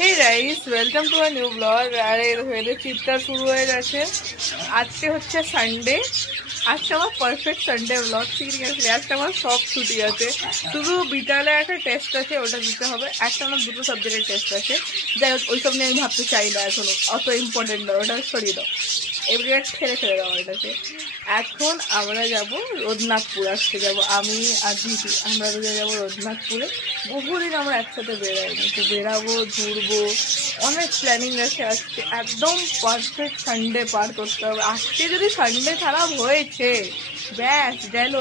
Hey guys, welcome to a new vlog. আর এই হয়ে চিৎকার শুরু হয়ে গেছে। আজকে হচ্ছে সানডে। আজকে আমার পারফেক্ট সানডে ব্লগ। ঠিক আছে, আজকে আমার সব ছুটি আছে, শুধু বিকালে একটা টেস্ট আছে, ওটা দিতে হবে। একটা আমার দুটো সাবজেক্টের টেস্ট আছে, যাই হোক ওইসব নিয়ে আমি ভাবতে চাই না এখনো, অত ইম্পর্টেন্ট না, ওটা সরিয়ে দাও, এবারে ঠেলে দাও এটাকে। এখন আমরা যাব রঘুনাথপুর, আজকে যাব আমি আর দিদি, আমরা দুজন যাবো রঘুনাথপুরে। বহুদিন আমরা একসাথে বেরোয়নি, তো বেরাবো, ঘুরবো, অনেক প্ল্যানিং আছে আজকে। একদম পারফেক্ট সানডে পার করতে হবে। আজকে যদি সানডে খারাপ হয়েছে ব্যাস গেলো,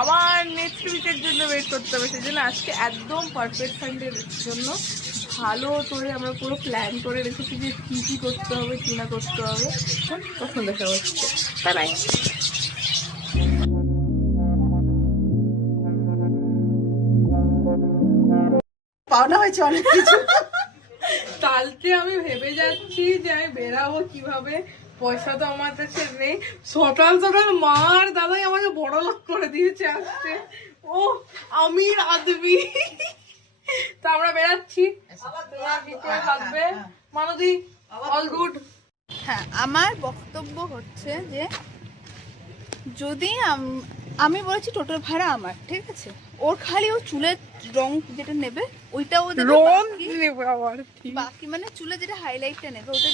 আবার নেক্সট উইকের জন্য ওয়েট করতে হবে। সেই জন্য আজকে একদম পারফেক্ট সানডের জন্য ভালো করে আমরা পুরো প্ল্যান করে রেখেছি যে কী কী করতে হবে, কী না করতে হবে। তখন দেখা হচ্ছে, বাই বাই। পাওনা হয়েছে অনেক কিছু। কালকে আমি ভেবে যাচ্ছি যে আমি বেরাবো কিভাবে, পয়সা তো আমার কাছে নেই। সকাল সকাল মার দাদাই আমাকে বড় লোক করে দিয়েছে আজকে। ও আমির আদমি। তো আমরা বেরাচ্ছি, থাকবে মানদি, অল গুড। হ্যাঁ, আমার বক্তব্য হচ্ছে যে যদি আমি বলেছি টোটোর ভাড়া আমার, ঠিক আছে, ওর খালি ও চুলের রং যেটা নেবে ওইটা ও দেবে, বাকি মানে চুলে যেটা হাইলাইটটা নেবে ওটা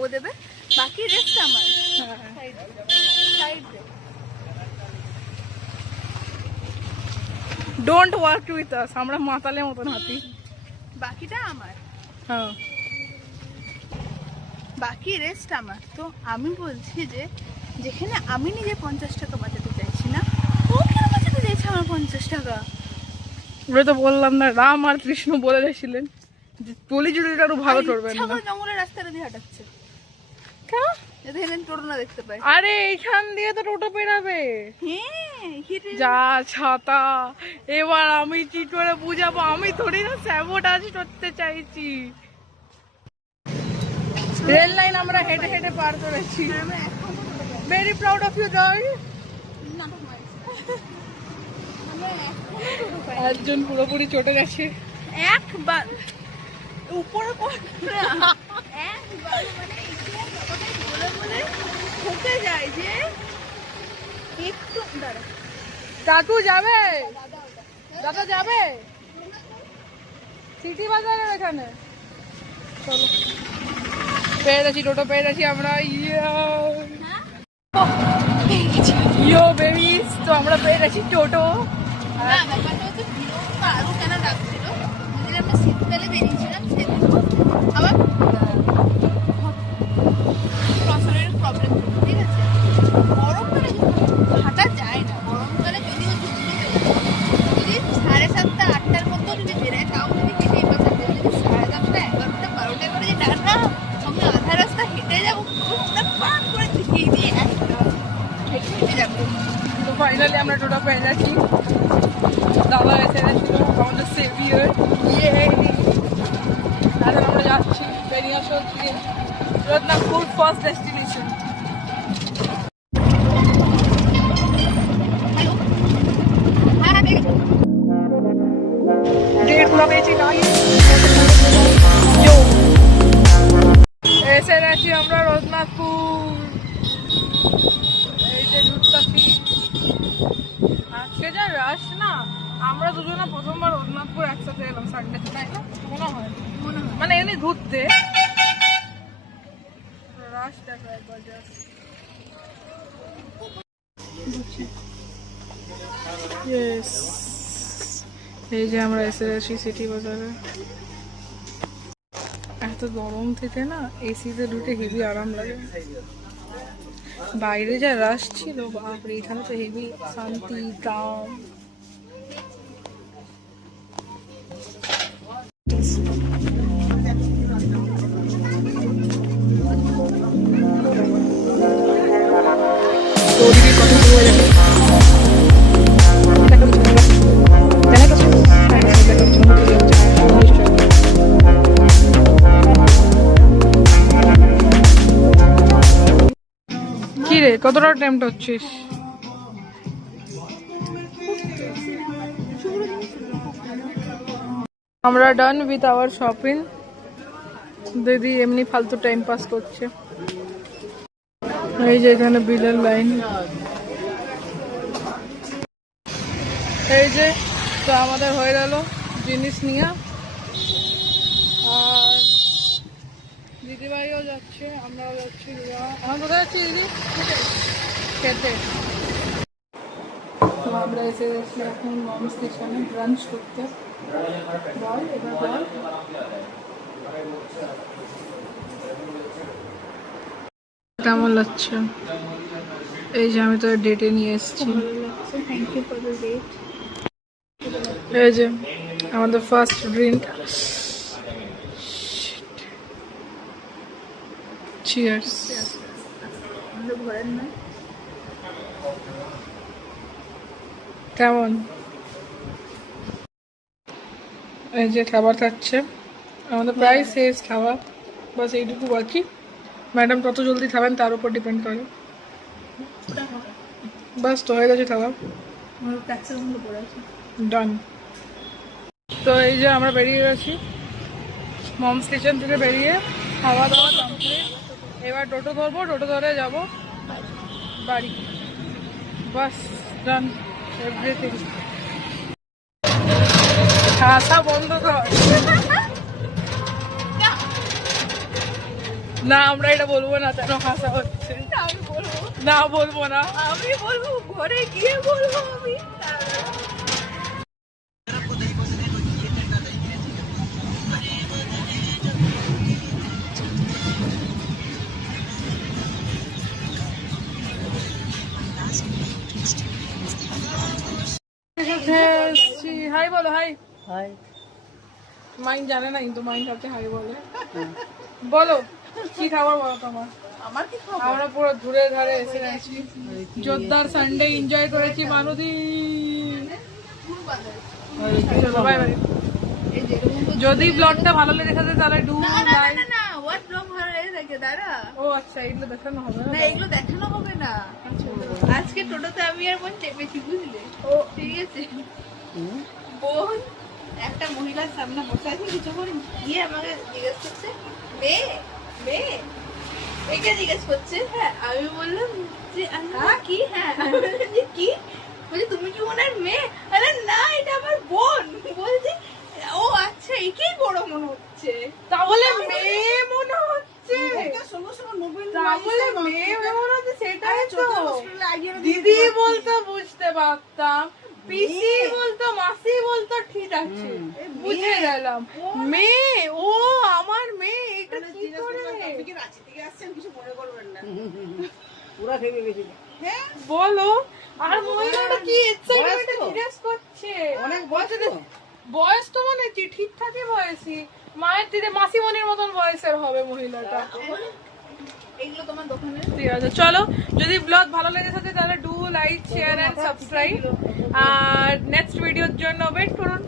ও দেবে, বাকি রেস্ট আমার। ডোন্ট ওয়ার্ক উইথ আস, আমরা মাতালের মতন হাতি, বাকিটা আমার। হ্যাঁ, বাকি রেস্ট আমার। তো আমি বলছি যে যেখানে আমি নিজে 50 টাকা বাঁচাতে চাইছি না, ও কেন বাঁচাতে চাইছে আমার 50 টাকা? ওটা তো বললাম না, রাম আর কৃষ্ণ বলে গেছিলেন যে বলি যদি আরো ভালো করবেন না। জঙ্গলের রাস্তাটা দিয়ে হাঁটাচ্ছে কেন? যাতে হেলেন টোটো না দেখতে পায়। আরে এইখান দিয়ে তো টোটো পেরাবে। হ্যাঁ, যা ছাতা, এবার আমি কি করে বুঝাবো? আমি থোড়ি না স্যাবোটাজ করতে চাইছি। রেল লাইন আমরা হেঁটে হেঁটে পার করেছি। Very proud of you girl. একজন পুরোপুরি চটে গেছে। একবার উপরে ঠকে যায় যে একটু দাঁড়া। কাকু যাবে, দাদা যাবে সিটি বাজারের এখানে। চলো, পেয়ে গেছি, টোটো পেয়ে গেছি আমরা। ইয়ো বেবিস, তো আমরা পেয়ে গেছি টোটো। ব্যাপারটা হচ্ছে বিরক্ত আরো কেন লাগছিল, যেদিন আমরা শীতকালে বেরিয়েছিলাম সেদিন আমার প্রচুরের প্রবলেম, ঠিক আছে। গরমকালে হাঁটা যায় না, গরমকালে যদিও যদি 7:30 8টার মধ্যে যদি বেরোয় তাও যদি হেঁটে পাশে, যদি 7:30 11টা 12টা করে যে ডানা আমি আধা রাস্তা হেঁটে যাবো, পার করে ঢুকিয়ে দিয়ে একটা হেঁটে যাবো। তো ফাইনালি আমরা টোটো পেয়ে গেছি, দাদা এসে গেছিল আমাদের সেভিয়ার। এখন আমরা যাচ্ছি, বেরিয়ে আসা হচ্ছে রত্নাপুর ফার্স্ট ডেস্টিনেশন। এসে গেছি আমরা রঘুনাথপুর। এই যে ঢুকতাছি, আজকে যা রাশ না। আমরা দুজনে প্রথমবার রঘুনাথপুর একসাথে এলাম সানডে, তাই না? মনে হয় মানে এমনি ঘুরতে। রাশ দেখা একবার জাস্ট। এই যে আমরা এসে গেছি সিটি বাজারে। এত গরম থেকে না এসিতে ঢুকে হেভি আরাম লাগে। বাইরে যা রাশ ছিল বাপরে, এখানে তো হেভি শান্তি, কাম। কি রে, কতটা টেম্পট হচ্ছিস? আমরা ডান উইথ আওয়ার শপিং। দিদি এমনি ফালতু টাইম পাস করছে। এই যে এখানে বিলের লাইন, এই যে তো আমাদের হয়ে গেল জিনিস নিয়ে, আর দিদিভাইও যাচ্ছে, আমরাও যাচ্ছি। এখন কোথায় যাচ্ছি দিদি? খেতে। তো আমরা এসে গেছি এখন মম স্টেশনে ব্রাঞ্চ করতে। বল এবার বল। কেমন লাগছে? এই যে আমি তো ডেটে নিয়ে এসেছি। Thank you for the date. এই যে আমাদের ফার্স্ট ড্রিঙ্ক। চিয়ার্স। আমাদের ঘরের না। কেমন? এই যে খাবার খাচ্ছে, আমাদের প্রায় শেষ খাওয়া, বাস এইটুকু বাকি। ম্যাডাম কত জলদি খাবেন তার উপর ডিপেন্ড করে। বাস তো হয়ে গেছে খাওয়া, আমার ক্যাপসিকামগুলো পড়ে আছে। ডান। তো এই যে আমরা বেরিয়ে গেছি মম স্টেশন থেকে বেরিয়ে, খাওয়া দাওয়া কমপ্লিট। এবার টোটো ধরবো, টোটো ধরে যাব বাড়ি। বাস ডান এভরিথিং। হাসা বন্ধ কর না, আমরা এটা বলবো না কেন হাসা হচ্ছে। আমি বলবো না বলবো না। আমি বলবো ঘরে গিয়ে বলবো আমি। হাই বলো, হাই। হাই। মাইন জানে না কিন্তু মাইন কাছে হাই বলে। বলো কি খাবার বলো তোমার? আমার কি খবর? আমরা পুরো ঘুরে ধারে এসে গেছি, জোরদার সানডে এনজয় করেছি মানুদি। চলো বাই বাই। এই যে এরকম তো- যদি ব্লগটা ভালো লেগে থাকে তাহলে ডু না না লাইক। না না হোয়াট ব্লগ ভালো লেগে থাকে দাঁড়া। ও আচ্ছা, এগুলো দেখানো হবে না না। এগুলো দেখানো হবে না। আজকে টোটোতে আমি আর বোন চেপেছি বুঝলে। ও ঠিক আছে। বোন একটা মহিলার সামনে বসে আছে, কিছুক্ষণ গিয়ে আমাকে জিজ্ঞেস করছে মেয়ে মেয়ে, এটা জিজ্ঞেস করছে। হ্যাঁ আমি বললাম যে হ্যাঁ কি, হ্যাঁ আমি বললাম যে কি, বলছে তুমি কি ওনার মেয়ে? আরে না এটা আমার বোন। বলছে ও আচ্ছা একেই বড় মনে হচ্ছে। তাহলে মেয়ে মনে হচ্ছে, তাহলে মেয়ে মনে হচ্ছে, সেটাই তো। দিদি বলতো বুঝতে পারতাম, পিসি বলতো, মাসি বলতো, ঠিক আছে বুঝে গেলাম। মেয়ে, ও আমার মেয়ে, এটা কি করে? পুরা খেয়ে গেছি। বলো। আর মহিলাটা কি এক্সাইটমেন্টে জিজ্ঞেস করছে? অনেক বয়স তো। বয়স তো মানে ঠিকঠাকই বয়সী, মায়ের দিদি মাসিমণির মতন বয়সের হবে মহিলাটা। এগুলো তোমার দোকানে। ঠিক আছে চলো, যদি ব্লগ ভালো লেগে থাকে তাহলে do like share and subscribe, আর নেক্সট ভিডিওর জন্য ওয়েট করুন।